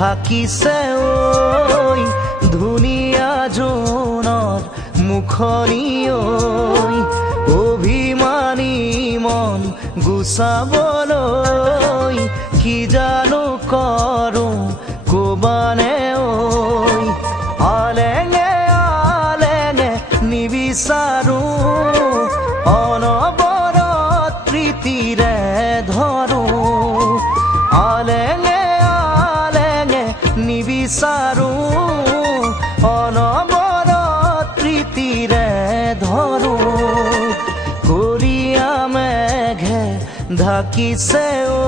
ঢাকিছে ঐ ধুনীয়া জোনৰ মুখনি ঐ অভিমানী মন গুচাবলৈ কি জানো কৰোঁ কবানে ঐ আলেঙে আলেঙে নিবিচাৰোঁ অনবৰত প্ৰীতিৰে ধৰোঁ আলেঙে আলেঙে নিবিচাৰোঁ অনবৰত প্ৰীতিৰে ধৰোঁ কৰিয়া মেঘে ঢাকিছে ঐ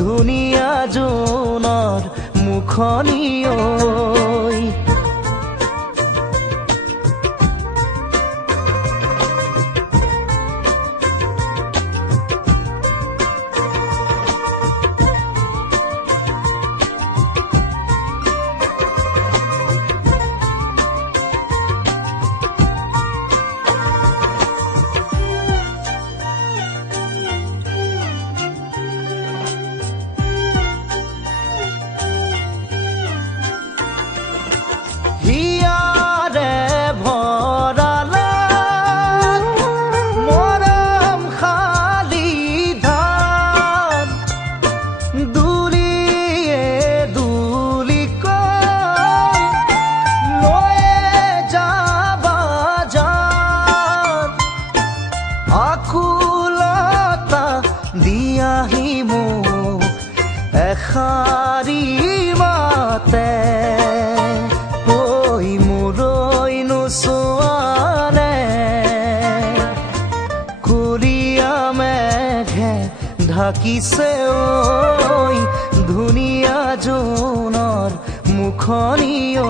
ধুনীয়া জোনৰ মুখনি ঐ হিয়াৰে ভৰালা মৰম খালি ধান দুলিয়ে দুলিকৈ লৈয়ে যাবা জান আকুলতা দিয়াহি মোক এষাৰি মাতে ঢাকিছে ঐ ধুনীয়া জোনৰ মুখনি ঐ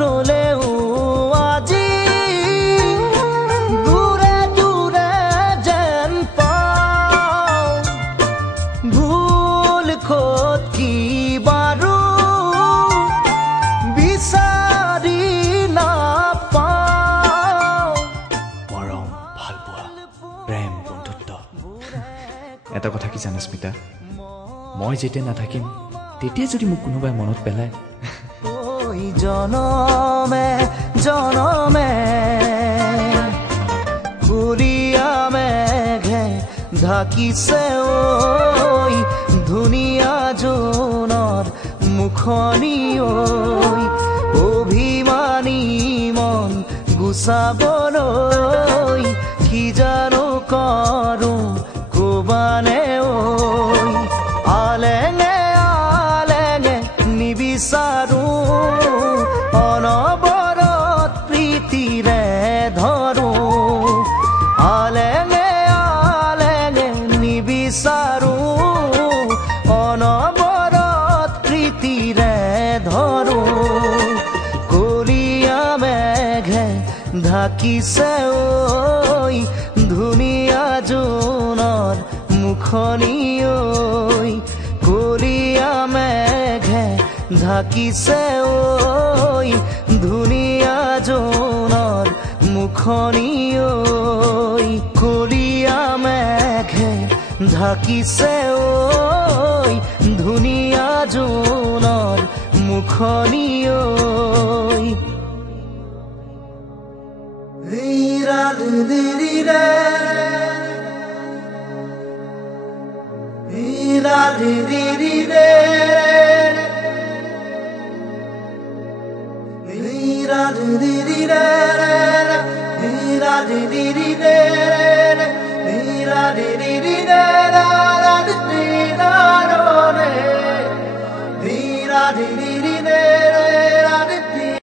ৰলেও আজি দূৰে দূৰে যেন পাওঁ ভুল ক'ত কি বাৰু বিচাৰি নাপাওঁ মৰম ভালপোৱা প্ৰেম বন্ধুত্ব এটা কথা কি জানা স্মিতা মই যেতিয়া নাথাকিম তেতিয়া যদি মোক কোনোবাই মনত পেলায় জনমে জনমে কৰিয়া মেঘে ঢাকিছে ঐ ধুনীয়া জোনৰ মুখনি ঐ অভিমানী মন গুচাবলৈ কি জানো কৰোঁ কবানে ঐ আলেঙে আলেঙে নিবিচাৰোঁ অনবৰত প্ৰীতিৰে ধৰোঁ আলেঙে আলেঙে নিবিচাৰোঁ অনবৰত প্ৰীতিৰে ধৰোঁ কৰিয়া মেঘে ঢাকিছে ঐ ধুনীয়া জোনৰ মুখনি ঐ কৰিয়া মেঘে ঢাকিছে ঐ ধুনীয়া জোনৰ মুখনি ঐ কৰিয়া মেঘে ঢাকিছে ঐ ধুনীয়া জোনৰ মুখনি ঐ Dee